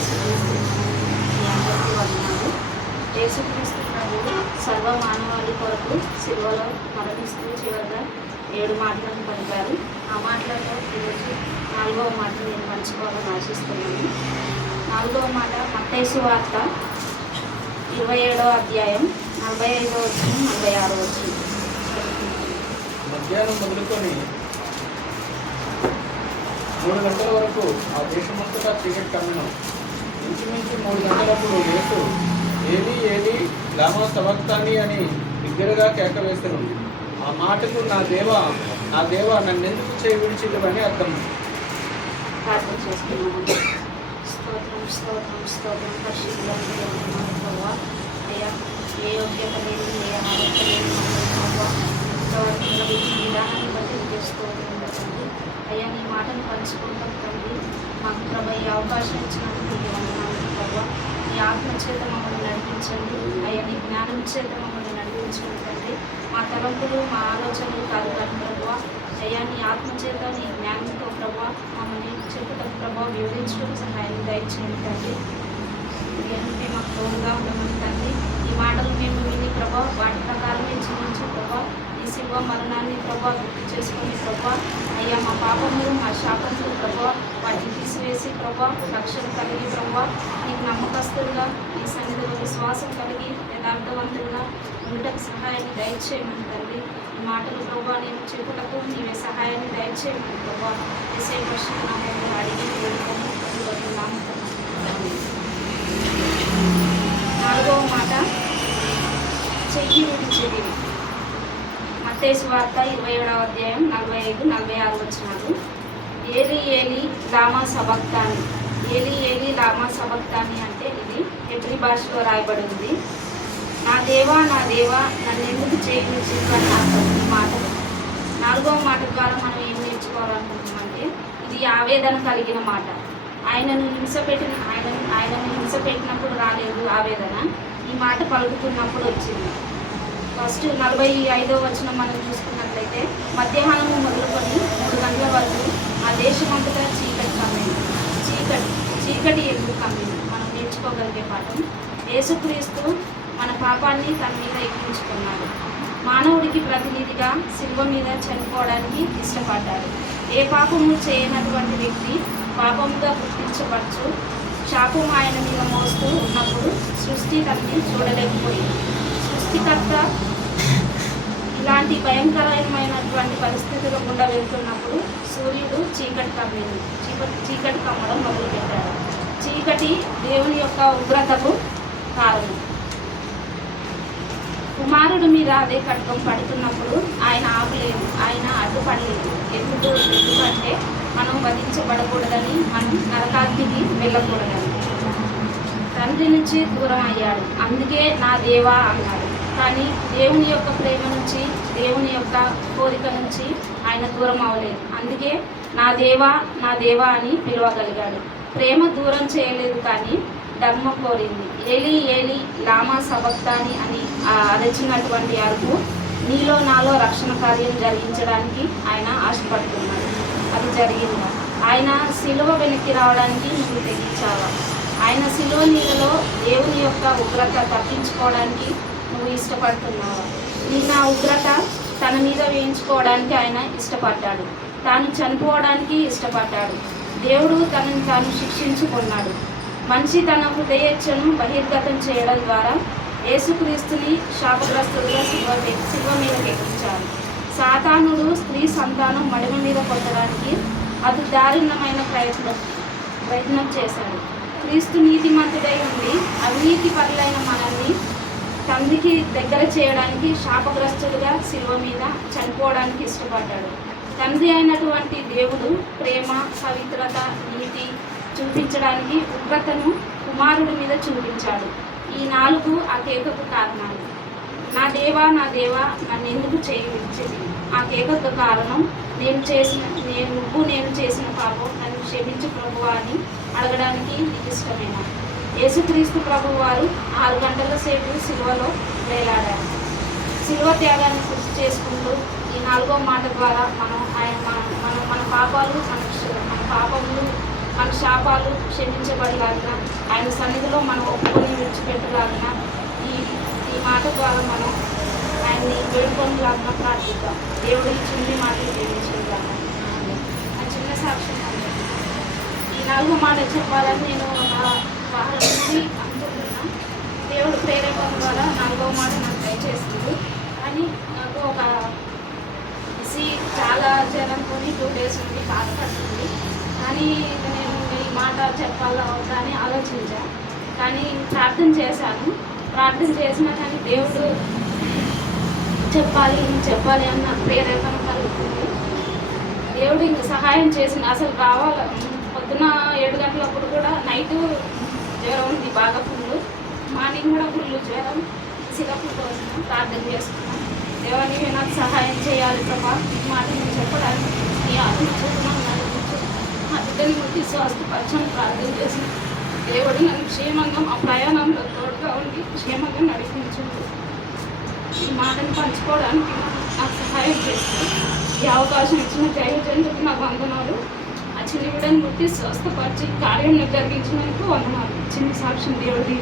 యేసుక్రీస్తు మీ అందరికీ వందనాలు. యేసుక్రీస్తు ప్రభువు సర్వ మానవాళి కొరకు సిలువలో మరణిస్తూ చివరిగా 7 మాటలను పలికారు. ఆ మాటలలో ఈరోజు 4వ మాట నేను పంచుకోవాలని ఆశిస్తున్నాను. 4వ మాట మత్తయి సువార్త 27వ అధ్యాయం 45వ వచనం 46వ వచనం. మధ్యాహ్నం మొదలుకొని 3 గంటల వరకు ఆ దేశమంతటా చీకటి కమ్మెను. ఇంచుమించు 3 గంటలప్పుడు యేసు ఏది ఏది లామా సబక్తాని అని బిగ్గరగా కేక వేసెను. ఆ మాటకు నా దేవా నన్నెందుకు చేయి విడిచిదివని అర్థం. ప్రార్థన చేస్తున్నాము. స్తోత్రం స్తోత్రం స్తోత్రం పరిశుద్ధంగా అయ్యా, ఏ యోగ్యత లేదు, ఏ అర్హత లేదు విధానాన్ని బట్టి స్తోత్రం తండ్రి. అయ్యా, నీ మాటను పంచుకుంటాం తండ్రి. మాకు ప్రభు ఈ అవకాశం ఇచ్చినందుకు ప్రభావ నీ ఆత్మ చేత మమ్మల్ని నడిపించండి. అయ్యా, నీ జ్ఞానం చేత మమ్మల్ని నడిపించండి తండ్రి. మా తలంపులు మా ఆలోచనలు కాదు కానీ ప్రభావ అయ్యా, నీ ఆత్మ చేత నీ జ్ఞానంతో ప్రభావ మమ్మల్ని చెప్పుటకు ప్రభావ వివరించడం సహాయం దయచేయండి తండ్రి. ఇవన్నీ మాకు తోడుగా ఉండమని తండ్రి. ఈ మాటలు మేము విని ప్రభావ వాటి ప్రకారమే జీవించు ప్రభావ ఈ శివ మరణాన్ని ప్రభావ గుర్తు చేసుకుని ప్రభావ అయ్యా, మా పాపములు మా శాపములు ప్రభావ వాటిని తీసివేసి ప్రభావ రక్షణ కలిగి ప్రభావ నీకు నమ్మకస్తులుగా ఈ సన్నిధిలో విశ్వాసం కలిగి యథార్థవంతులుగా ఉండటకు సహాయాన్ని దయచేయమని తండ్రి. ఈ మాటలు ప్రభావ నేను చెప్పుటకు నీవే సహాయాన్ని దయచేయమని ప్రభావ ఎస్ఐ ప్రశ్న నామములో అడిగి వేడుకొని నామకం. 4వ మాట చెయ్యి విడిచేది. మత్తయి సువార్త 27వ అధ్యాయం 45-46 వచనాలు. ఏలి ఏలి లామా సబక్తాని. ఏలి ఏలి లామా సబక్తాని అంటే ఇది హెబ్రీ భాషలో రాయబడి ఉంది. నా దేవా నన్నెందుకు చేయి విడిచిదివని అర్థం. ఈ మాట 4వ మాట ద్వారా మనం ఏం నేర్చుకోవాలనుకుంటున్నామంటే ఇది ఆవేదన కలిగిన మాట. ఆయనను హింస పెట్టినప్పుడు రాలేదు ఆవేదన, ఈ మాట పలుకుతున్నప్పుడు వచ్చింది. ఫస్ట్ 45వ వచనం మనం చూసుకున్నట్లయితే మధ్యాహ్నము మొదలుకొని 3 గంటల వరకు ఆ దేశమంతటా చీకటి కమ్మింది. చీకటి ఎందుకు కమ్మింది? మనం నేర్చుకోగలిగే పాఠం. యేసుక్రీస్తు మన పాపాన్ని తన మీద ఎక్కించుకున్నాడు. మానవుడికి ప్రతినిధిగా శిలువ మీద చనిపోవడానికి ఇష్టపడ్డాడు. ఏ పాపము చేయనటువంటి వ్యక్తి పాపముగా గుర్తించవచ్చు. శాపం ఆయన మీద మోస్తూ ఉన్నప్పుడు సృష్టి తనని చూడలేకపోయింది. సృష్టికర్త ఇలాంటి భయంకరమైనటువంటి పరిస్థితులు గుండా వెళ్తున్నప్పుడు సూర్యుడు చీకటి కమ్మడం మొదలుపెట్టాడు. చీకటి దేవుని యొక్క ఉగ్రతకు కారణం. కుమారుడి మీద అదే కటకం పడుతున్నప్పుడు ఆయన ఆపలేదు, ఆయన అడ్డుపడలేదు. ఎందుకంటే మనం వధించబడకూడదని, మనం నరకాగ్నికి వెళ్ళకూడదని. తండ్రి నుంచి దూరం అయ్యాడు, అందుకే నా దేవా అన్నాడు. కానీ దేవుని యొక్క ప్రేమ నుంచి, దేవుని యొక్క కోరిక నుంచి ఆయన దూరం అవ్వలేదు. అందుకే నా దేవా అని పిలవగలిగాడు. ప్రేమ దూరం చేయలేదు, కానీ ధర్మం కోరింది. ఏలి ఏలి లామా సబక్తాని అని అరచినటువంటి అరుపు నీలో నాలో రక్షణ కార్యం జరిగించడానికి ఆయన ఆశపడుతున్నాడు. అది జరిగిందా? ఆయన శిలువ వెనక్కి రావడానికి నువ్వు తెగించావా? ఆయన శిలువ నీళ్ళలో దేవుని యొక్క ఉగ్రత తప్పించుకోవడానికి నువ్వు ఇష్టపడుతున్నావా? నిన్న ఉగ్రత తన మీద వేయించుకోవడానికి ఆయన ఇష్టపడ్డాడు. తాను చనిపోవడానికి ఇష్టపడ్డాడు. దేవుడు తనని తాను శిక్షించుకున్నాడు. మనిషి తన హృదయేచ్ఛను బహిర్గతం చేయడం ద్వారా యేసుక్రీస్తుని శాపగ్రస్తులుగా శిలువ మీదకి ఎక్కించాడు. సాతానుడు స్త్రీ సంతానం మడిమ మీద కొట్టడానికి అతి దారుణమైన ప్రయత్నం చేశాడు. క్రీస్తు నీతిమంతుడై ఉండి అవినీతి పరులైన మనల్ని తండ్రికి దగ్గర చేయడానికి శాపగ్రస్తులుగా శిలువ మీద చనిపోవడానికి ఇష్టపడ్డాడు. తండ్రి అయినటువంటి దేవుడు ప్రేమ, పవిత్రత, నీతి చూపించడానికి ఉగ్రతను కుమారుడి మీద చూపించాడు. ఈ 4 ఆ కేకకు కారణాలు. నా దేవా నన్ను ఎందుకు చేయి విడిచేది? ఆ కేకకు కారణం నేను చేసిన పాపం నన్ను క్షమించు ప్రభువా అని అడగడానికి నీకు ఇష్టమేనా? యేసుక్రీస్తు ప్రభువు వారు 6 గంటల సేపు శిలువలో వేలాడారు. శిలువ త్యాగాన్ని గుర్తు చేసుకుంటూ ఈ 4వ మాట ద్వారా మన పాపములు మన శాపాలు క్షమించబడలాగిన ఆయన సన్నిధిలో మనం ఒప్పుకొని విడిచిపెట్టలాగిన ఈ ఈ మాట ద్వారా మనం ఆయన్ని వేడుకొనిలాగిన ప్రార్థిద్దాం. దేవుడు ఈ చిన్ని మాటలు జీవించేద్దాం. ఆ చిన్న సాక్ష్యం అండి. ఈ 4వ మాట చెప్పాలని నేను ఒక వారం నుండి అనుకుంటున్నా. దేవుడు ప్రేరేపణ ద్వారా 4వ మాట నాకు దయచేస్తుంది. కానీ నాకు ఒక చాలా జనంతో 2 days నుండి బాధపడుతుంది. కానీ నేను ఈ మాట చెప్పాలా వద్దా అని ఆలోచించా. కానీ ప్రార్థన చేసినా కానీ దేవుడు చెప్పాలి అని నాకు ప్రేరేపణ కలుగుతుంది. దేవుడు ఇంక సహాయం చేసిన అసలు పొద్దున 7 గంటలప్పుడు కూడా నైట్ జ్వరం ఉంది బాగా ఫుల్, మార్నింగ్ కూడా ఫుల్ జ్వరం, సిరప్ల కోసం ప్రార్థన చేసుకున్నాను. దేవుని నాకు సహాయం చేయాలి ప్రభా, ఈ మాట నేను చెప్పడానికి నీ ఆత్మచూపులను నడిపించు, మా బిడ్డని ముట్టి స్వస్థపరచని ప్రార్థన చేసిన దేవుడు నన్ను క్షేమంగా మా ప్రయాణంలో తోడుగా ఉండి క్షేమంగా నడిపించు. ఈ మాటను పంచుకోవడానికి నాకు సహాయం చేస్తుంది. ఈ అవకాశం ఇచ్చిన దైవజనులకు నాకు వందనాలు. ఆ చిన్న బిడ్డని ముట్టి స్వస్థపరిచి కార్యం జరిగించినందుకు వందనాలు. చిన్న సాక్ష్యం దేవుడి